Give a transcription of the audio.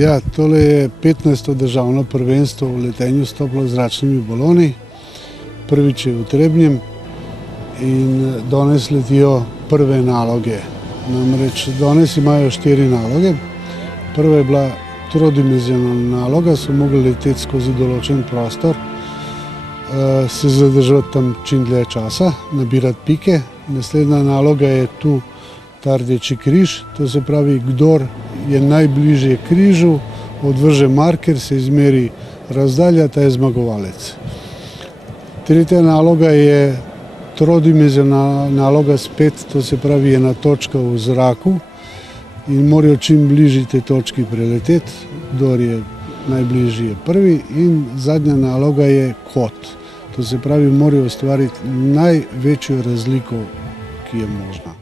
Ja, tole je 15. državno prvenstvo v letenju s toplozračnimi baloni. Prvič je v Trebnjem in danes letijo prve naloge. Namreč danes imajo 4 naloge. Prva je bila trodimenzionalna naloga, so mogli leteti skozi določen prostor, se zadržati tam čim dlje časa, nabirati pike. Naslednja naloga je tu ta rdeči križ, to se pravi, kdor je najbližje križu, odvrže marker, se izmeri razdalja, ta je zmagovalec. Tretja naloga je trodimenzionalna naloga spet, to se pravi ena točka v zraku in morajo čim bližje tej točki preleteti, kdor je najbližji je prvi, in zadnja naloga je kot. To se pravi, morajo ustvariti največjo razliko, ki je možna.